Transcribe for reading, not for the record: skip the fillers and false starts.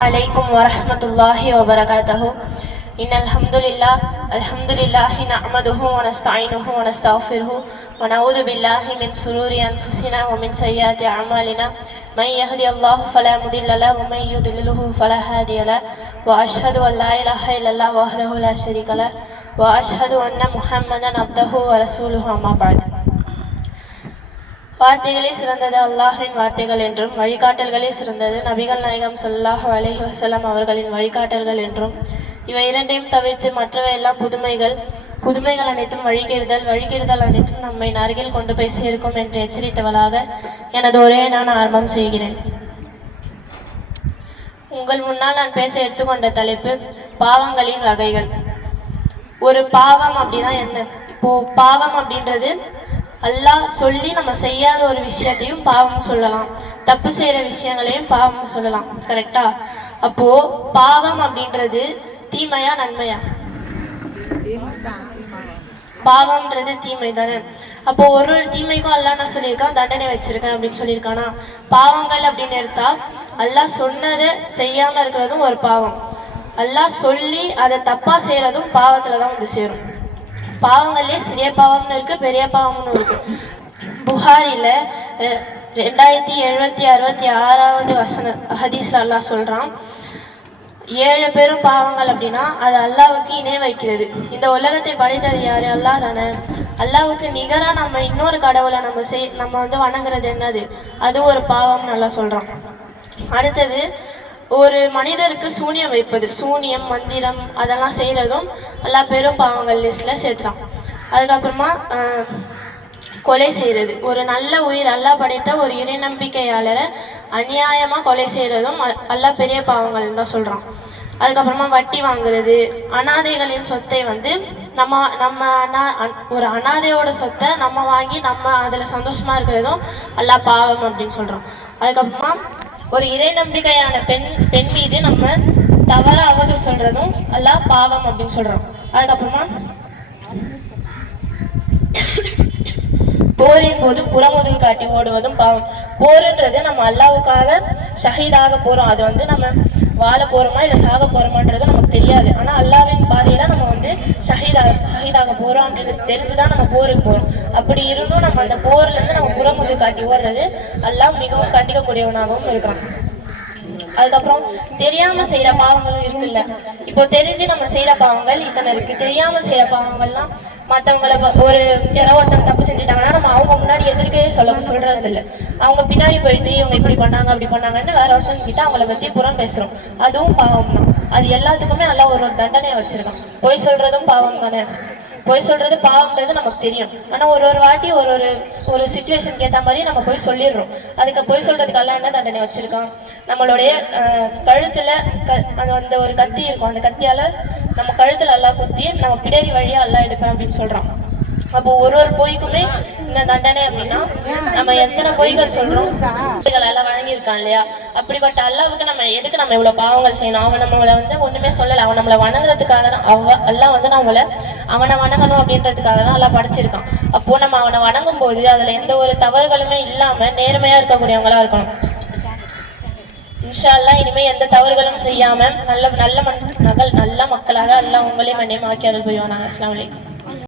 عليكم ورحمة الله وبركاته. إن الحمد لله نحمده ونستعينه ونستغفره ونعوذ بالله من شرور أنفسنا ومن سيئات أعمالنا. من يهدي الله فلا مضل له ومن يضلله فلا هادي له. وأشهد أن لا إله إلا الله وحده لا شريك له وأشهد أن محمدا عبده ورسوله. أما بعد. வார்த்தைகளே சிறந்தது அல்லாஹ்வின் வார்த்தைகள் என்றும் வழிகாட்டல்களே சிறந்தது நபிகள் நாயகம் ஸல்லல்லாஹு அலைஹி வஸல்லம் அவர்களின் வழிகாட்டல்கள் என்றும் இவை இரண்டையும் தவிர்த்து மற்றவை எல்லாம் புதுமைகள் அனைத்தும் வழிகெடுதல் அனைத்தும் நம்மை அருகில் கொண்டு போய் சேர்க்கும் என்று எச்சரித்தவளாக எனது ஒரே நான் ஆரம்பம் செய்கிறேன். உங்கள் முன்னால் நான் பேச எடுத்துக்கொண்ட தலைப்பு பாவங்களின் வகைகள். ஒரு பாவம் அப்படின்னா என்ன? இப்போ பாவம் அப்படின்றது அல்லாஹ் சொல்லி நம்ம செய்யாத ஒரு விஷயத்தையும் பாவம் சொல்லலாம், தப்பு செய்கிற விஷயங்களையும் பாவம் சொல்லலாம். கரெக்டா? அப்போ பாவம் அப்படின்றது தீமையா நன்மையா? பாவம்ன்றது தீமை தானே. அப்போ ஒரு தீமைக்கும் அல்லாஹ் நான் சொல்லியிருக்கான் தண்டனை வச்சிருக்கேன் அப்படின்னு சொல்லியிருக்கானா? பாவங்கள் அப்படின்னு எடுத்தா அல்லாஹ் சொன்னதை செய்யாம இருக்கிறதும் ஒரு பாவம், அல்லாஹ் சொல்லி அதை தப்பா செய்யறதும் பாவத்துல தான் வந்து சேரும். பாவங்களே சிறிய பாவம்னு இருக்கு, பெரிய பாவம்னு இருக்கு. புகாரில 2766 வசன ஹதீஸ்ல அல்லாஹ் சொல்றான், 7 பெரும் பாவங்கள் அப்படின்னா அது அல்லாஹ்வுக்கு இணை வைக்கிறது. இந்த உலகத்தை படைத்தது யாரு? அல்லாஹ் தானே. அல்லாஹ்வுக்கு நிகராக நம்ம இன்னொரு கடவுளை நம்ம வந்து வணங்குறது என்னது? அது ஒரு பாவம்னு அல்லாஹ் சொல்றான். அடுத்தது ஒரு மனிதருக்கு சூனியம் வைப்பது, சூனியம் மந்திரம் அதெல்லாம் செய்கிறதும் எல்லா பெரும் பாவங்கள் லிஸ்ட்டில் சேர்த்துறான். அதுக்கப்புறமா கொலை செய்கிறது, ஒரு நல்ல உயிர் அல்லாஹ் படைத்த ஒரு இறை நம்பிக்கையாளரை அநியாயமாக கொலை செய்கிறதும் எல்லா பெரிய பாவங்கள் தான் சொல்கிறான். அதுக்கப்புறமா வட்டி வாங்குறது, அனாதைகளின் சொத்தை வந்து ஒரு அனாதையோட சொத்தை நம்ம வாங்கி நம்ம அதில் சந்தோஷமாக இருக்கிறதும் எல்லாம் பாவம் அப்படின்னு சொல்கிறோம். அதுக்கப்புறமா ஒரு இறை நம்பிக்கையான பெண் மீது நம்ம தவறா அவதூறு சொல்றதும் எல்லாம் பாவம் அப்படின்னு சொல்றோம். அதுக்கப்புறமா போரின் போது புறமுதுகு காட்டி ஓடுவதும் பாவம். போருன்றது நம்ம அல்லாஹ்வுக்காக ஷஹீதாக போறோம், அது வந்து நம்ம வாழ போறோமா இல்லை சாக போறோமான்றது நமக்கு தெரியாது. ஆனா அல்லாஹ்வின் பாதையில நம்ம வந்து ஷஹீதாக போறோம் அப்படின்றது தெரிஞ்சுதான் நம்ம போருக்கு போறோம். அப்படி இருந்தும் நம்ம அந்த போர்ல இருந்து நம்ம புறமுதுகு காட்டி ஓடுறது அல்லாஹ் மிகவும் கண்டிக்கக்கூடியவனாகவும் இருக்கிறான். அதுக்கப்புறம் தெரியாம செய்யற பாவங்களும் இருக்குல்ல. இப்போ தெரிஞ்சு நம்ம செய்யற பாவங்கள் இத்தனை இருக்கு. தெரியாம செய்யற பாவங்கள்லாம் மற்றவங்களை யாராவது ஒருத்தவங்க தப்பு செஞ்சுட்டாங்கன்னா நம்ம அவங்க முன்னாடி எதிர்க்கே சொல்றது இல்லை. அவங்க பின்னாடி போயிட்டு இவங்க இப்படி பண்ணாங்க அப்படி பண்ணாங்கன்னு வேற ஒருத்தவங்க கிட்ட அவங்கள பத்தி புறம் பேசுறோம், அதுவும் பாவம் தான். அது எல்லாத்துக்குமே எல்லாம் ஒரு தண்டனையை வச்சிருக்கான். பொய் சொல்றதும் பாவம் தானே. பொய் சொல்றது பாவம்ன்றது நமக்கு தெரியும், ஆனா ஒரு வாட்டி ஒரு சிச்சுவேஷனுக்கு ஏற்ற மாதிரி நம்ம போய் சொல்லிடுறோம். அதுக்கு பொய் சொல்றதுக்கு எல்லாம் என்ன தண்டனை வச்சிருக்கான்? நம்மளுடைய கழுத்துல அந்த ஒரு கத்தி இருக்கும், அந்த கத்தியால நம்ம கழுத்துல எல்லாம் குத்தி நம்ம பிடரி வழியா எல்லாம் எடுப்பேன் அப்படின்னு சொல்றான். அப்போ ஒரு பொய்க்குமே இந்த தண்டனை அப்படின்னா நம்ம எத்தனை பொய்கள் சொல்றோம் எல்லாம் வழங்கியிருக்கான் இல்லையா? அப்படிப்பட்ட அல்லாஹ்வுக்கு நம்ம எதுக்கு நம்ம இவ்வளவு பாவங்கள் செய்யணும்? அவன் நம்மளை வந்து ஒண்ணுமே சொல்லலை, அவன் நம்மளை வணங்குறதுக்காக தான். அல்லாஹ் வந்து அவனை வணங்கணும் அப்படின்றதுக்காக தான் எல்லாம் படைச்சிருக்கான். அப்போ நம்ம அவனை வணங்கும் போது அதுல எந்த ஒரு தவறுகளுமே இல்லாம நேர்மையா இருக்கக்கூடியவங்களா இருக்கணும். இன்ஷா அல்லாஹ் இனிமே எந்த தவறுகளும் செய்யாம நல்ல மக்களாக அல்லாஹ் உங்களையும் என்னையும் ஆக்கி அருள் புரிவானாக. அஸ்ஸலாமு அலைக்கும்.